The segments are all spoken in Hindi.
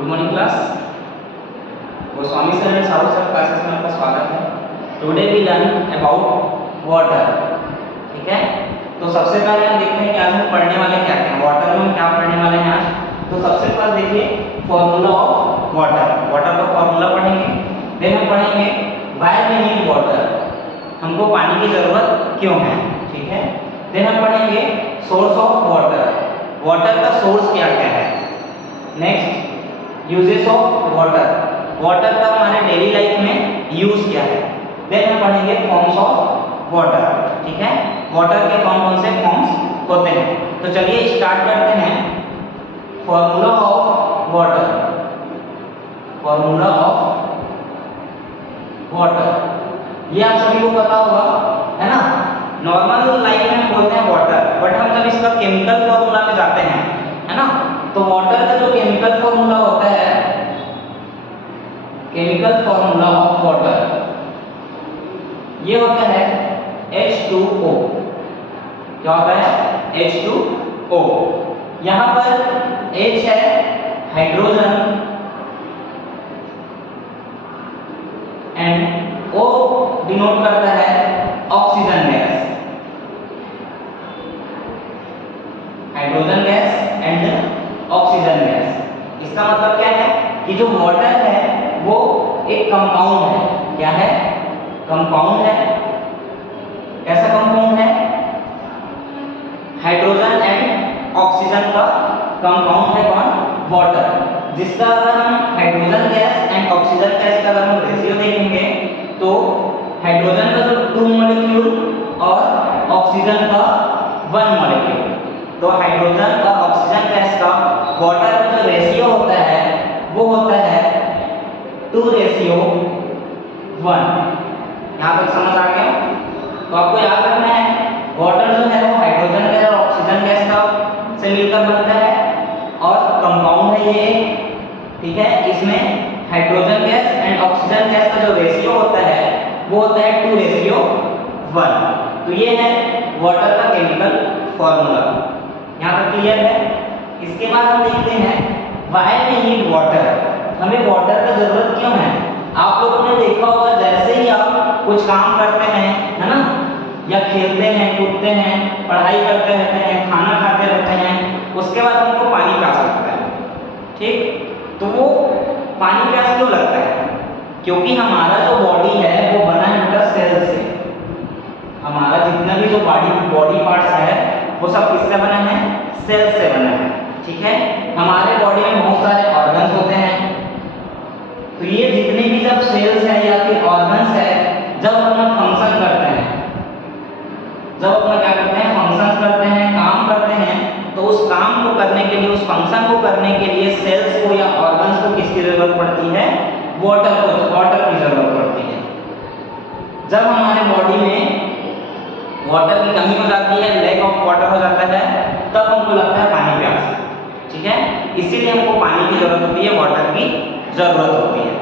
Good morning class. Goswami sir and Sahu sir classes में आपका स्वागत है। Today we learn about water. ठीक है, तो सबसे पहले हम देखते हैं कि आज हम पढ़ने वाले क्या क्या वाटर में हम क्या पढ़ने वाले हैं आज। तो सबसे पहले देखिए फॉर्मूला ऑफ वाटर। वाटर का फॉर्मूला पढ़ेंगे। देन हम पढ़ेंगे व्हाई वी नीड वाटर, हमको पानी की जरूरत क्यों है। ठीक है, देन हम पढ़ेंगे सोर्स ऑफ वाटर, वाटर का सोर्स क्या क्या है। Next uses of water, water का हमारे डेली लाइफ में यूज क्या है। देन हम पढ़ेंगे फॉर्म्स ऑफ वाटर। ठीक है, वाटर के कौन कौन से फॉर्म्स होते हैं। तो चलिए स्टार्ट करते हैं। Formula of water, formula of water ये आप सभी को पता होगा, है ना। नॉर्मल लाइफ में हम बोलते हैं वाटर, बट हम जब इसका केमिकल फॉर्मूला में जाते हैं, है ना, तो वाटर का जो केमिकल फॉर्मूला होता है, केमिकल फॉर्मूला ऑफ वाटर ये होता है H2O। क्या होता है? H2O। यहां पर H है हाइड्रोजन एंड O डिनोट करता है oxygen gas, hydrogen gas and oxygen gas. इसका मतलब क्या है कि जो वाटर है वो एक कंपाउंड है। क्या है? कंपाउंड है। कैसा कंपाउंड है? हाइड्रोजन एंड ऑक्सीजन का कंपाउंड है कौन? वाटर। जिसका अगर हम hydrogen gas and oxygen gas का अगर हम रेशियो देखेंगे तो हाइड्रोजन का जो 2 मॉलिक्यूल और ऑक्सीजन का 1 मॉलिक्यूल, तो हाइड्रोजन और ऑक्सीजन गैस का वाटर का जो रेशियो होता है वो होता है 2:1। यहाँ तक समझ आ गया? तो आपको याद रखना है वाटर जो है वो हाइड्रोजन गैस और ऑक्सीजन गैस का से मिलकर बनता है और कंपाउंड है ये। ठीक है, इसमें hydrogen gas and oxygen gas का जो रेशियो होता है वो होता है 2:1। तो ये है वाटर का केमिकल फॉर्मूला। यहाँ तक क्लियर है? इसके बाद हम देखते हैं व्हाई वी नीड वाटर, हमें वाटर की जरूरत क्यों है। आप लोगों ने देखा होगा जैसे ही आप कुछ काम करते हैं, है ना, या खेलते हैं, कूदते हैं, पढ़ाई करते रहते हैं, खाना खाते रहते हैं, उसके बाद हमको पानी प्यास लगता है। ठीक, तो वो पानी प्यास क्यों लगता है? क्योंकि हमारा जो बॉडी है वो बना है बेटा सेल से। हमारा जितना भी जो बॉडी पार्ट्स है वो सब किससे बना है? सेल से बना है। ठीक है, हमारे बॉडी में बहुत सारे ऑर्गन्स होते हैं। तो ये जितने भी जब सेल्स है या फिर ऑर्गन्स है, जब अपना फंक्शन करते हैं, जब अपना क्या करते हैं? फंक्शंस करते हैं, काम करते हैं, तो उस काम को करने के लिए, उस फंक्शन को करने के लिए सेल्स को या ऑर्गन्स को किसकी जरूरत पड़ती है? वाटर को, वाटर की जरूरत पड़ती है। जब हमारे बॉडी में वाटर की कमी हो जाती है, लैक ऑफ वाटर हो जाता है, तब हमको लगता है पानी प्यास। ठीक है, इसीलिए हमको पानी की जरूरत होती है, वाटर की जरूरत होती है।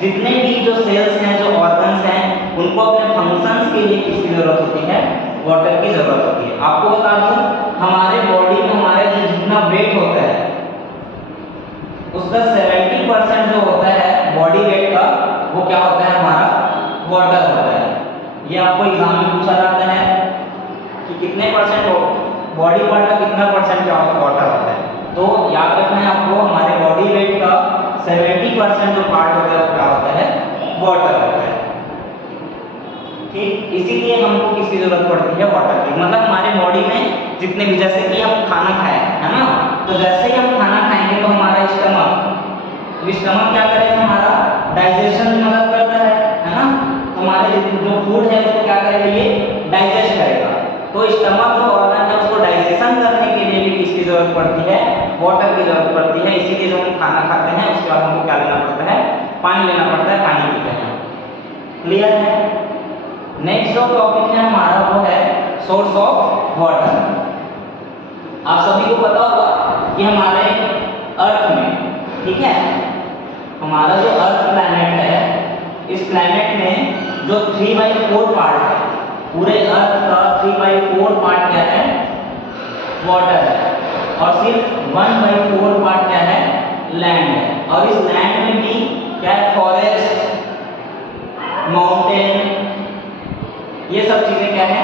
जितने भी जो सेल्स हैं, जो ऑर्गन्स हैं, उनको अपने फंक्शंस के लिए किसकी जरूरत होती है? वाटर की जरूरत होती है। आपको बता दूं हमारे बॉडी में हमारे जो जितना वेट होता है उसका 70% जो होता है बॉडी वेट का, वो क्या होता है? हमारा वाटर होता है। ये आपको एग्जाम में पूछा जाता है कि कितने परसेंट बॉडी पार्ट का कितना परसेंट क्या होता है? वाटर होता है। तो याद रखना है आपको, हमारे बॉडी वेट का 70% जो पार्ट होता है वो क्या होता है? वाटर होता है। ठीक, इसीलिए हमको किसकी जरूरत पड़ती है? वाटर की। मतलब हमारे बॉडी में जितने भी, जैसे कि हम खाना खाएं, है ना, तो जैसे ही हम खाना खाएंगे तो हमारा स्टमक क्या करेगा? हमारा डाइजेशन में मदद करता है ना। तो हमारे जो फूड है उसको क्या करेगा? ये डाइजेस्ट करेगा। तो स्टमक जो ऑर्गन है उसको डाइजेशन करने के लिए भी किसकी जरूरत पड़ती है? वाटर की जरूरत पड़ती है। इसीलिए जब हम खाना खाते हैं उसके बाद हमको क्या लेना पड़ता है? पानी लेना पड़ता है, पानी पीते हैं। क्लियर है? नेक्स्ट जो टॉपिक है हमारा वो है सोर्स ऑफ वाटर। आप सभी को पता होगा कि हमारे अर्थ में, ठीक है, हमारा जो अर्थ प्लैनेट है, इस प्लैनेट में जो 3/4 पार्ट है, पूरे अर्थ का 3/4 पार्ट क्या है? वाटर है। और सिर्फ 1/4 पार्ट क्या है? लैंड है, और इस लैंड में भी क्या है, फॉरेस्ट, माउंटेन, ये सब चीजें क्या है,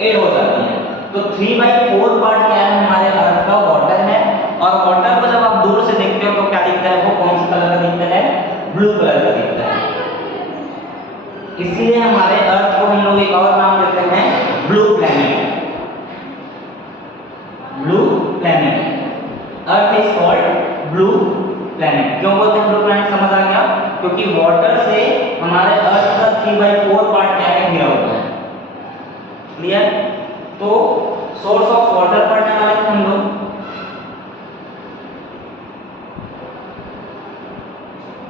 ऐड हो जाती हैं। तो 3/4 पार्ट क्या है हमारे अर्थ का, वाटर है। और वाटर को जब आप दूर से देखते हो तो क्या दिखता है, वो कौन सा कलर का दिखता है, ब्लू कलर का दिखता है। इसीलिए हमारे अर्थ को हम लोग एक और नाम देते हैं blue planet. Blue planet, earth is called blue planet. क्यों बोलते हैं ब्लू प्लैनेट, समझ आ गया? क्योंकि वाटर से हमारे अर्थ का 3/4 पार्ट क्या है, घिरा होता है। क्लियर? तो सोर्स ऑफ वाटर पढ़ने वाले थे हम लोग।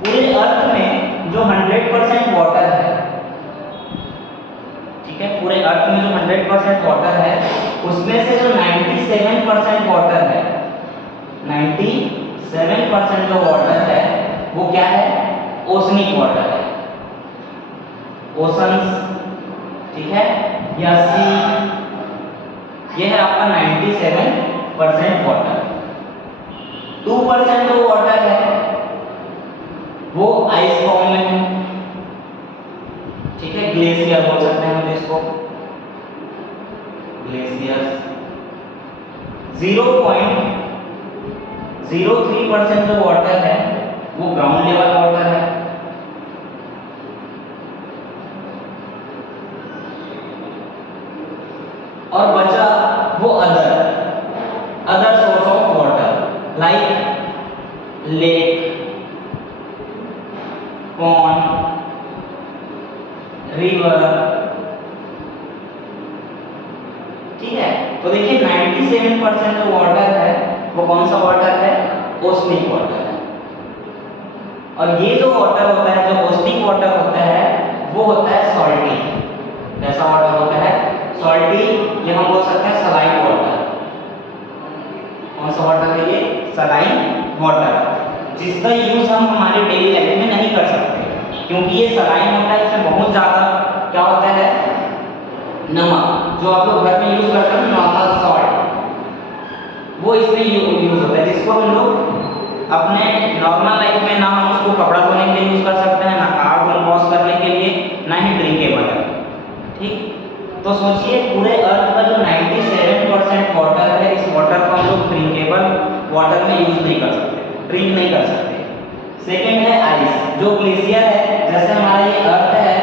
पूरे अर्थ में जो 100% वाटर है, ठीक है, पूरे अर्थ में जो 100% वाटर है, उसमें से जो 97% वाटर है, 97% जो वाटर है वो क्या है, ओशनिक वाटर है, ओशंस, ठीक है, या सी, ये है आपका 97% वाटर। 2% जो वाटर है वो आइस फॉर्म में है, ठीक है, ग्लेशियर बोल सकते हैं हम इसको, ग्लेशियर्स। 0.03% जो वाटर है वो ग्राउंड लेवल वाटर है। और बचा वो other source of water like lake, pond, river, ठीक है। तो देखिए 97% जो वाटर है वो कौन सा वाटर है, ओशनिक वाटर है। और ये जो वाटर होता है, जो ओशनिक वाटर होता है, वो होता है सॉल्टी। कैसा वाटर होता है, सॉल्टी, ये हम बोल सकते हैं सलाइन वाटर। कौन सा वाटर है ये, सलाइन वाटर, जिसका यूज हम हमारे डेली लाइफ में नहीं कर सकते, क्योंकि ये सलाइन होता है, इसमें बहुत ज़्यादा क्या होता है, नमक, जो आप लोग घर में यूज करते हैं नॉर्मल सॉल्ट, वो इसमें यूज होता है, जिसको हम लोग अपने नॉर्मल लाइफ में ना हम उसको कपड़ा धोने के लिए यूज कर सकते हैं, ना कार वॉश करने के लिए, ना ही ड्रिंकेबल है, ठीक। तो सोचिए पूरे अर्थ का जो 97% वाटर है, इस वाटर को हम लोग ड्रिंकेबल वाटर में यूज नहीं कर सकते, ड्रिंक नहीं कर सकते। सेकेंड है आइस, जो ग्लेशियर है, जैसे हमारा ये अर्थ है,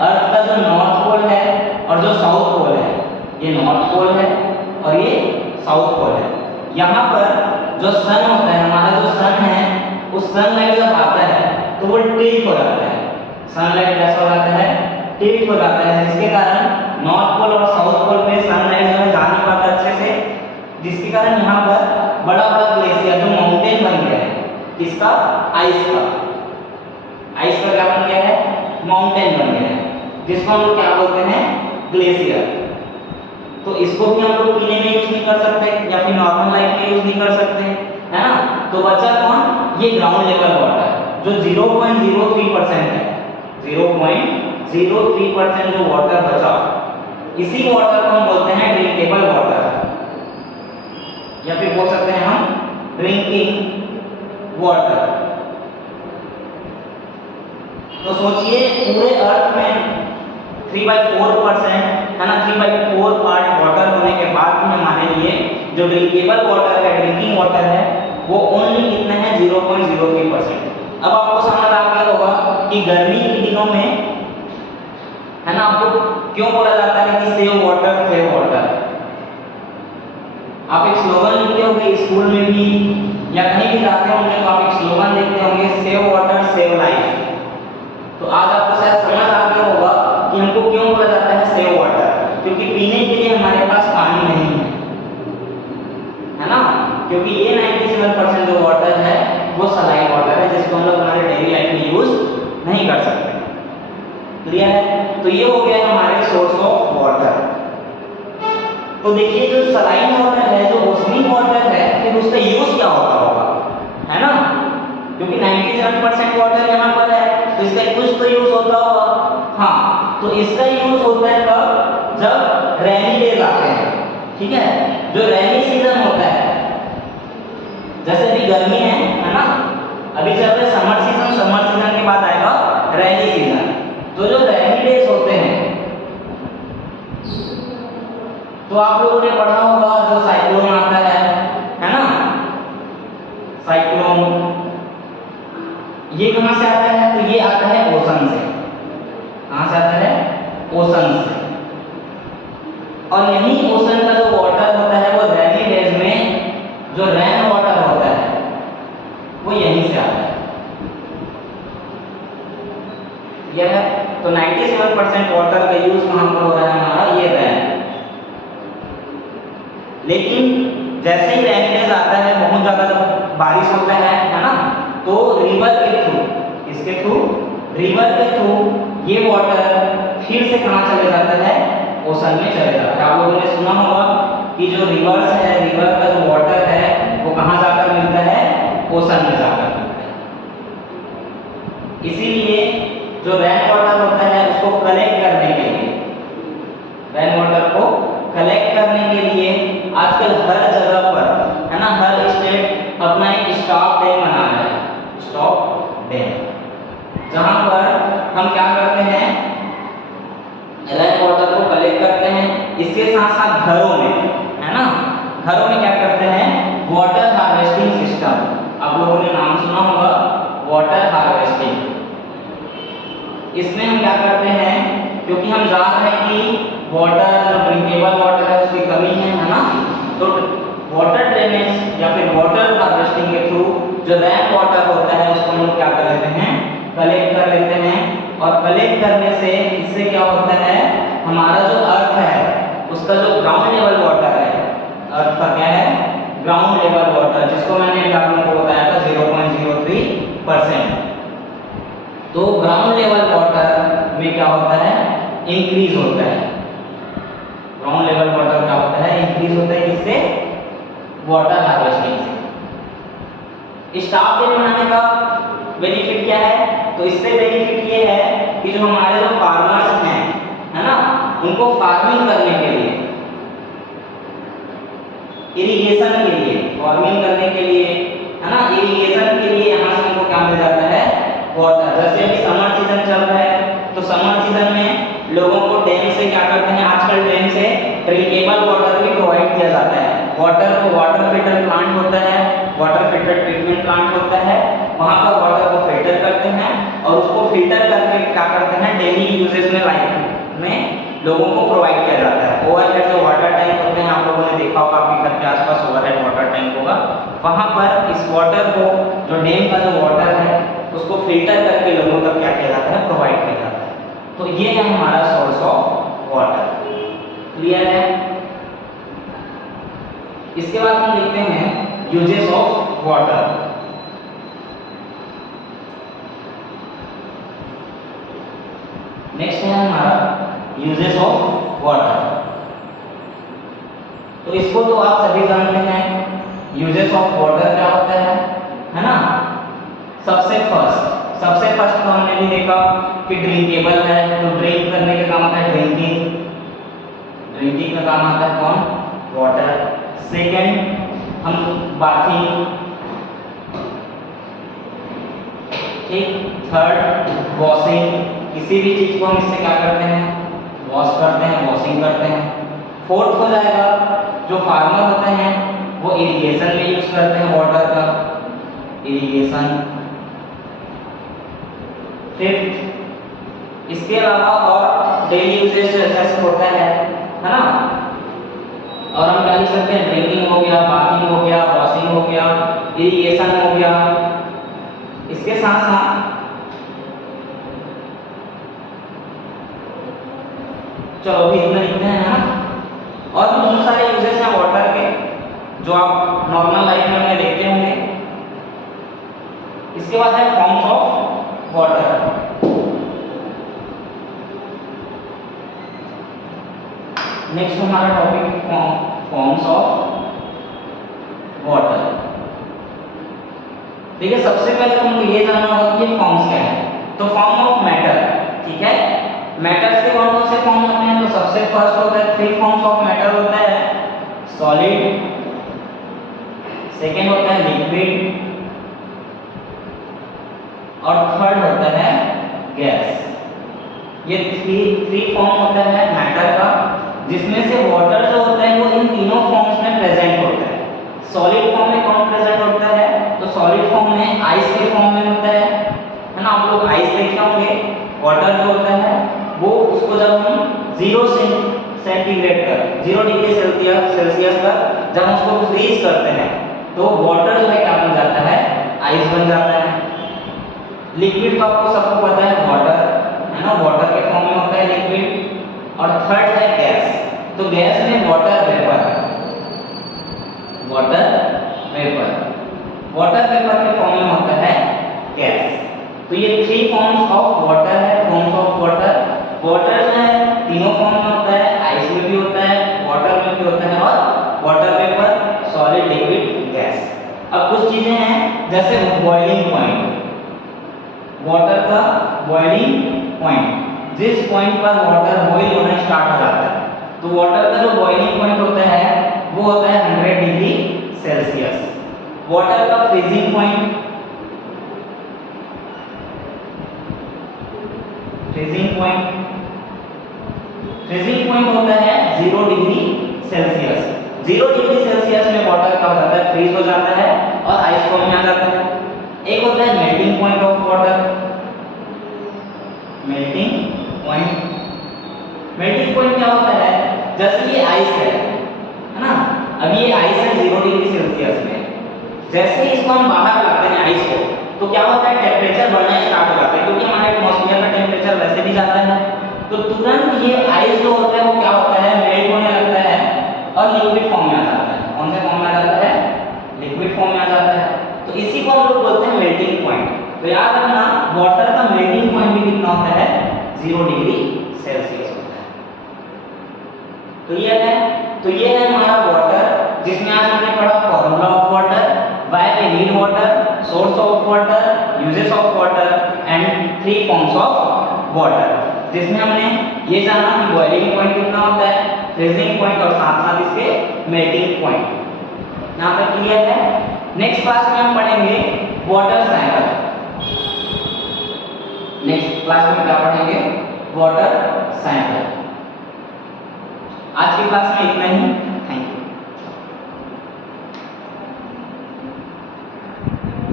अर्थ का जो नॉर्थ पोल है और जो साउथ पोल है, ये नॉर्थ पोल है और ये साउथ पोल है। यहाँ पर जो सन होता है, हमारा जो सन है, उस सनलाइट जब आता है तो वो टिल्ट हो जाता है, सनलाइट कैसा हो जाता है, टिल्ट हो जाता है, जिसके कारण नॉर्थ पोल और साउथ पोल पे सनलाइट जो है जा नहीं पाता अच्छे से, जिसके कारण यहाँ पर बड़ा बड़ा ग्लेशियर जो माउंटेन बन गया है, किसका, आइस का, आइस का क्या बन गया है, माउंटेन बन गया है, जिसको हम लोग क्या बोलते हैं, ग्लेशियर। तो इसको भी हम लोग पीने में यूज नहीं कर सकते या फिर नॉर्मल लाइफ में यूज नहीं कर सकते, है ना। तो बचा कौन, ये ग्राउंड लेवल वाटर, जो 0.03% है, 0.03% जो वाटर बचा, इसी वाटर को हम बोलते हैं ड्रिंकेबल वाटर, या फिर बोल सकते हैं हम ड्रिंकिंग वाटर। तो सोचिए पूरे अर्थ में 3/4% है ना, 3/4 पार्ट वाटर होने के बाद भी हमारे लिए जो ड्रिंकेबल वाटर है, ड्रिंकिंग वाटर है, वो ओनली कितना है, 0.03%। अब आपको समझ आ गया होगा कि गर्मी के दिनों में, है ना, आपको क्यों बोला जाता है कि सेव वाटर, सेव वाटर। आप एक स्लोगन लिखते होंगे स्कूल में भी या कहीं भी जाते होंगे तो आप एक स्लोगन लिखते होंगे, सेव वाटर सेव लाइफ। तो आज आपको शायद समझ आ गया होगा कि हमको क्यों बोला जाता है सेव वाटर, क्योंकि पीने के लिए हमारे पास पानी नहीं है ना, क्योंकि ये 97% जो वाटर है वो सलाइन वाटर है, जिसको हम लोग हमारे डेली लाइफ में यूज नहीं कर सकते। क्लियर है? तो ये हो गया हमारे सोर्स ऑफ वाटर। तो देखिए जो सलाइन वाटर है, जो ओशनिक वाटर है, फिर उसका यूज क्या होता होगा, है ना, क्योंकि 97% वाटर यहाँ पर है, तो इसका कुछ तो यूज होता होगा। हाँ, तो इसका यूज होता है कब, जब रेनी डेज आते हैं, ठीक है, जो रेनी सीजन होता है, जैसे अभी गर्मी है ना, अभी चल रहा है समर सीजन, समर सीजन के बाद आएगा रेनी सीजन। तो जो रेनी डेज होते हैं, तो आप लोगों ने पढ़ा होगा जो साइक्लोन आता है ना, साइक्लोन ये कहां से आता है? तो ये आता है ओशन से। कहां से आता है? ओशन से। और यही ओशन का जो वाटर होता है वो रेनी डेज में जो रेन वाटर होता है वो यहीं से आता है। यह है तो 97% वाटर का यूज कहां पर हो रहा है? हमारा ये रेन। लेकिन जैसे ही रेनी डेज आता है, बहुत ज्यादा जब बारिश होता है ना, तो रिवर के थ्रू, इसके थ्रू, रिवर के थ्रू ये वाटर फिर से कहां चले जाता है? ओशन में चले जाता है। आप लोगों ने सुना होगा कि जो रिवर्स है, रिवर का जो वाटर है वो कहां जाकर मिलता है? ओशन में जाकर मिलता है। इसीलिए जो रेन वाटर होता है उसको कलेक्ट करने के लिए, रेन वाटर को कलेक्ट करने के लिए आजकल हर जगह पर है ना, हर स्टेट अपना एक स्टॉप डैम बना रहा है, स्टॉप डैम, जहां पर हम क्या करते हैं? रेन वाटर को कलेक्ट करते हैं। इसके साथ साथ घरों में, है ना, घरों में क्या करते हैं? Water harvesting system. आप लोगों ने नाम सुना होगा वाटर हार्वेस्टिंग। इसमें हम क्या करते हैं? क्योंकि हम जान रहे हैं कि वाटर, जो ड्रिंकेबल वाटर है उसकी कमी है ना, तो वाटर ड्रेनेज या फिर वाटर हार्वेस्टिंग के थ्रू जो रेन वाटर होता है उसको हम लोग क्या कर लेते हैं? कलेक्ट कर लेते हैं। और कलेक्ट करने से इससे क्या होता है? हमारा जो अर्थ है उसका जो ग्राउंड लेवल वाटर है, अर्थ का क्या है? ग्राउंड लेवल वाटर, जिसको मैंने आप लोगों को बताया था 0.03%। तो ग्राउंड लेवल वाटर में क्या होता है? इंक्रीज होता है। ग्राउंड लेवल वाटर क्या होता है? इंक्रीज होता है। किससे? वाटर हार्वेस्टिंग से। स्टॉप डैम बनाने का बेनिफिट क्या है? तो इससे बेनिफिट ये है कि जो हमारे जो फार्मर्स हैं, है ना, उनको फार्मिंग करने के लिए, इरिगेशन के लिए, फार्मिंग करने के लिए, है ना, इरिगेशन के लिए यहाँ से उनको क्या मिल जाता है? वाटर। जैसे अभी समर सीजन चल रहा है, तो समर सीजन में लोगों को डैम से क्या करते हैं? आजकल डैम से ड्रिंकेबल वाटर भी प्रोवाइड किया जाता है। वाटर को, वाटर फिल्टर प्लांट होता है, वाटर फिल्टर ट्रीटमेंट प्लांट होता है, वहां पर वाटर को फिल्टर करते हैं और उसको फिल्टर करके क्या करते हैं? डेली यूजेस में, लाइफ में लोगों को प्रोवाइड किया जाता है। ओवरहेड जो वाटर टैंक होते हैं, आप लोगों ने देखा होगा, आपके घर के आसपास ओवरहेड वाटर टैंक होगा, वहां पर इस वाटर को, जो डैम का जो वाटर है उसको फिल्टर करके लोगों तक क्या किया जाता है? प्रोवाइड किया जाता है। तो ये है हमारा सोर्स ऑफ वाटर। क्लियर है? इसके बाद हम देखते हैं यूजेस ऑफ वाटर। नेक्स्ट है हमारा यूजेस ऑफ वाटर। तो इसको तो आप सभी जानते हैं, यूजेस ऑफ वाटर क्या होता है ना। सबसे फर्स्ट तो हमने भी देखा कि ड्रिंकेबल है, तो ड्रिंक करने का काम आता है ड्रिंकिंग का काम आता है कौन? वाटर। सेकेंड, हम बाथिंग, ठीक। थर्ड, वॉशिंग, किसी भी चीज को हम इससे क्या करते हैं? वॉश करते हैं, वॉशिंग करते हैं। फोर्थ हो जाएगा, जो फार्मर होते हैं वो इरिगेशन में यूज करते हैं वाटर का, इरिगेशन। फिफ्थ, इसके अलावा और डेली यूजेज जैसे होता है ना, और हम क्या लिख सकते हैं? ड्रिंकिंग हो गया, बाथिंग हो गया, वॉशिंग हो गया, इरिगेशन हो गया। इसके साथ साथ चलो अभी इतना लिखते हैं ना, और भी बहुत सारे यूजेस हैं वाटर के जो आप नॉर्मल लाइफ में अपने देखते होंगे। इसके बाद है फॉर्म्स ऑफ वाटर। नेक्स्ट हमारा टॉपिक फॉर्म्स ऑफ वाटर। ठीक है, सबसे पहले तुमको ये जानना होगा कि ये फॉर्म्स क्या है। तो फॉर्म ऑफ मैटर, ठीक है, मैटर्स के कौन से फॉर्म होते हैं? तो सबसे फर्स्ट होता है, 3 फॉर्म्स ऑफ मैटर होता है, सॉलिड, सेकेंड होता है लिक्विड, और थर्ड होता है गैस। ये थ्री फॉर्म होता है मैटर का, जिसमें से वाटर जो होता है वो इन तीनों फॉर्म्स में प्रेजेंट होता है। सॉलिड फॉर्म में कौन प्रेजेंट होता है? तो सॉलिड फॉर्म में आइस के फॉर्म में होता है ना। आप लोग आइस देखे होंगे। वाटर जो होता है वो उसको जब हम 0 सेंटीग्रेड पर 0 डिग्री सेल्सियस पर जब हम उसको फ्रीज करते हैं तो वाटर जो है क्या बन जाता है? आइस बन जाता है। लिक्विड तो आपको सबको पता है वाटर है ना, वाटर के फॉर्म में होता है लिक्विड। और थर्ड है गैस। तो गैस में water vapour, water vapour, water vapour के फॉर्म में होता है गैस। तो ये थ्री फॉर्म्स ऑफ वाटर है, फॉर्म्स ऑफ वाटर। वाटर जो है तीनों फॉर्म में होता है, आइस में भी होता है, वाटर में भी होता है और water vapour, solid, liquid, gas. अब कुछ चीजें हैं जैसे बॉइलिंग पॉइंट, वाटर का बॉइलिंग पॉइंट, जिस पॉइंट पर वाटर बॉइल होना स्टार्ट हो जाता है, तो वाटर का जो बॉइलिंग पॉइंट होता है वो होता है 100 डिग्री सेल्सियस। वाटर का फ्रीजिंग पॉइंट, फ्रीजिंग पॉइंट होता है 0 डिग्री सेल्सियस। 0 डिग्री सेल्सियस में वाटर का हो जाता है, फ्रीज हो जाता है और आइस फॉर्म में आ जाता है। एक होता है melting point of water, melting point. Melting point क्या होता है? जैसे ये आइस है ना, अब ये आइस है 0 डिग्री सेल्सियस में। जैसे ही इसको हम बाहर लाते हैं आइस को, तो क्या होता है? टेम्परेचर बढ़ना स्टार्ट हो जाता है, क्योंकि हमारे एटमॉस्फेयर का टेम्परेचर वैसे भी जाता है। तो तुरंत ये आइस जो होता है वो क्या होता है? मेल्ट होने लगता है और लिक्विड फॉर्म में आ जाता है। कौन से फॉर्म में आ जाता है? लिक्विड फॉर्म में आ जाता है। तो इसी को हम लोग बोलते हैं मेल्टिंग पॉइंट। तो याद रखना, वाटर का मेल्टिंग पॉइंट भी कितना होता है? 0 डिग्री सेल्सियस होता है। तो ये है हमारा वाटर, जिसमें आज हमने पढ़ा formula of water, why we need water, source of water, uses of water and three forms of water, जिसमें हमने ये जाना कि बॉइलिंग पॉइंट कितना होता है, फ्रीजिंग पॉइंट और साथ साथ इसके मेल्टिंग पॉइंट। यहाँ तक क्लियर है? नेक्स्ट क्लास में हम पढ़ेंगे वाटर साइकिल। नेक्स्ट क्लास में क्या पढ़ेंगे? Water cycle. आज की क्लास में इतना ही।